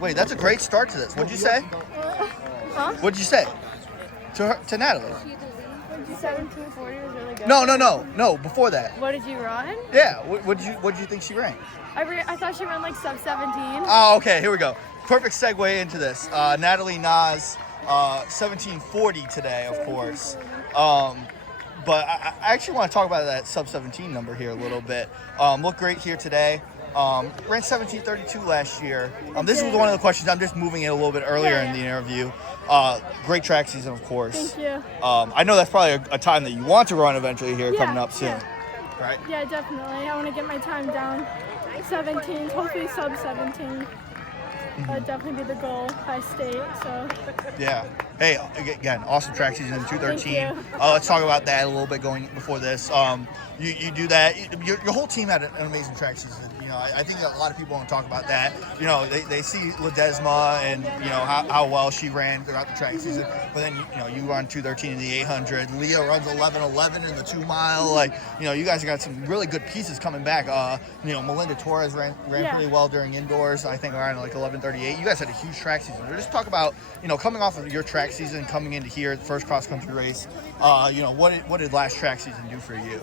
Wait, that's a great start to this. What'd you say? Huh? What'd you say? To Natalie? 1740 was really good. No. Before that. What did you run? Yeah. What'd you think she ran? I thought she ran like sub 17. Oh, okay. Here we go. Perfect segue into this. Natalie Nas, 1740 today, of course. But I actually want to talk about that sub 17 number here a little bit. Looked great here today. Ran 1732 last year. This was one of the questions. I'm just moving it a little bit earlier in the interview. Great track season, of course. Thank you. I know that's probably a time that you want to run eventually here coming up soon. Right? Yeah, definitely. I want to get my time down 17, hopefully sub 17. That would definitely be the goal by state. So. Yeah. Hey, again, awesome track season in 213. Thank you. Let's talk about that a little bit going before this. You do that. Your whole team had an amazing track season. You know, I think a lot of people don't talk about that. You know, they see Ledesma and how well she ran throughout the track season. But then you run 213 in the 800. Leah runs 11:11 in the 2 mile. Like you guys got some really good pieces coming back. Melinda Torres ran pretty well during indoors. I think around like 11:38. You guys had a huge track season. So just talk about coming off of your track season, coming into here, the first cross country race. What did last track season do for you?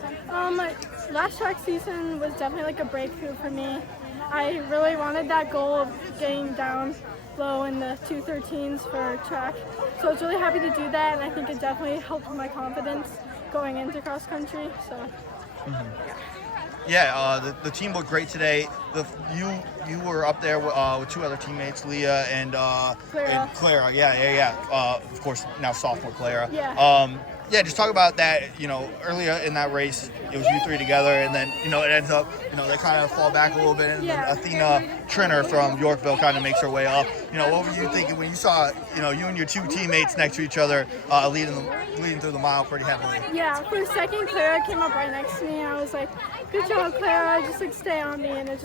Last track season was definitely like a breakthrough for me. I really wanted that goal of getting down low in the 213s for track. So I was really happy to do that, and I think it definitely helped my confidence going into cross country. So. Yeah, the team looked great today. You were up there with 2 other teammates, Leah and Clara. Yeah. Of course, now sophomore Clara. Yeah. Just talk about that. Earlier in that race, it was you 3 together, and then it ends up they kind of fall back a little bit, and then Athena Trinner from Yorkville kind of makes her way up. What were you thinking when you saw you and your 2 teammates next to each other leading through the mile pretty heavily? Yeah, for a second, Clara came up right next to me, and I was like, "Good job, Clara! Just stay on me," and it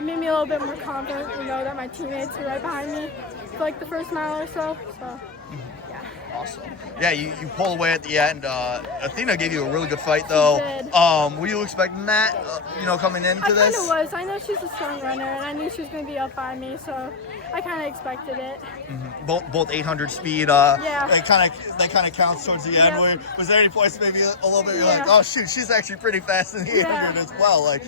made me a little bit more confident to know that my teammates were right behind me for like the first mile or so. So. Awesome. Yeah, you pull away at the end. Athena gave you a really good fight, though. She did. Were you expecting that, coming into this? I kind of was. I know she's a strong runner, and I knew she was going to be up by me, so I kind of expected it. Both 800 speed. They kind of counts towards the end. Was there any points maybe a little bit? You're like, oh shoot, she's actually pretty fast in the 800 as well. Like,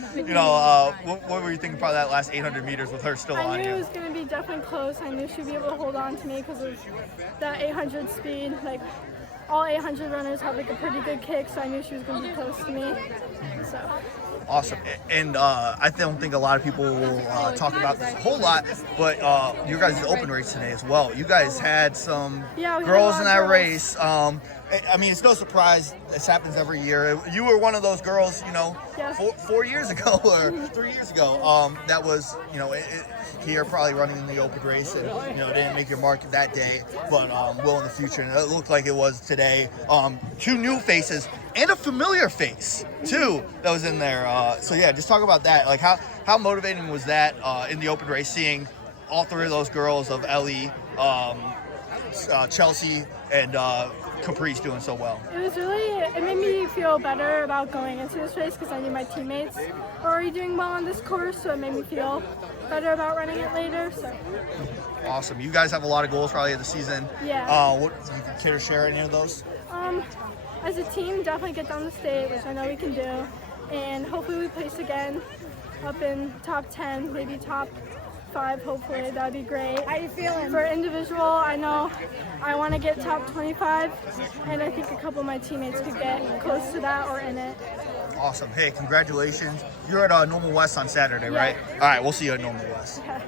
what were you thinking about that last 800 meters with her still on you? I knew it was going to be definitely close. I knew she'd be able to hold on to me because of that 800 speed. Like all 800 runners have like a pretty good kick, so I knew she was going to be close to me. So. Awesome. And I don't think a lot of people will talk about this a whole lot, but your guys' open race today as well. You guys had some girls in that race. I mean, it's no surprise. This happens every year. You were one of those girls, 4 years ago or 3 years ago. That was, here probably running in the open race, and didn't make your mark that day, but will in the future. And it looked like it was today. 2 new faces and a familiar face too that was in there. So yeah, just talk about that. Like how motivating was that in the open race, seeing all 3 of those girls of Ellie, Chelsea, and Caprice doing so well? It made me feel better about going into this race because I knew my teammates were already doing well on this course, so it made me feel better about running it later. So. Awesome. You guys have a lot of goals probably of the season. Yeah. What do you care to share any of those? As a team, definitely get down the state, which I know we can do, and hopefully we place again up in top 10, maybe top 5, hopefully. That'd be great. How you feeling? For individual, I know I want to get top 25, and I think a couple of my teammates could get close to that or in it. Awesome. Hey, congratulations. You're at Normal West on Saturday, right? All right, we'll see you at Normal West. Okay.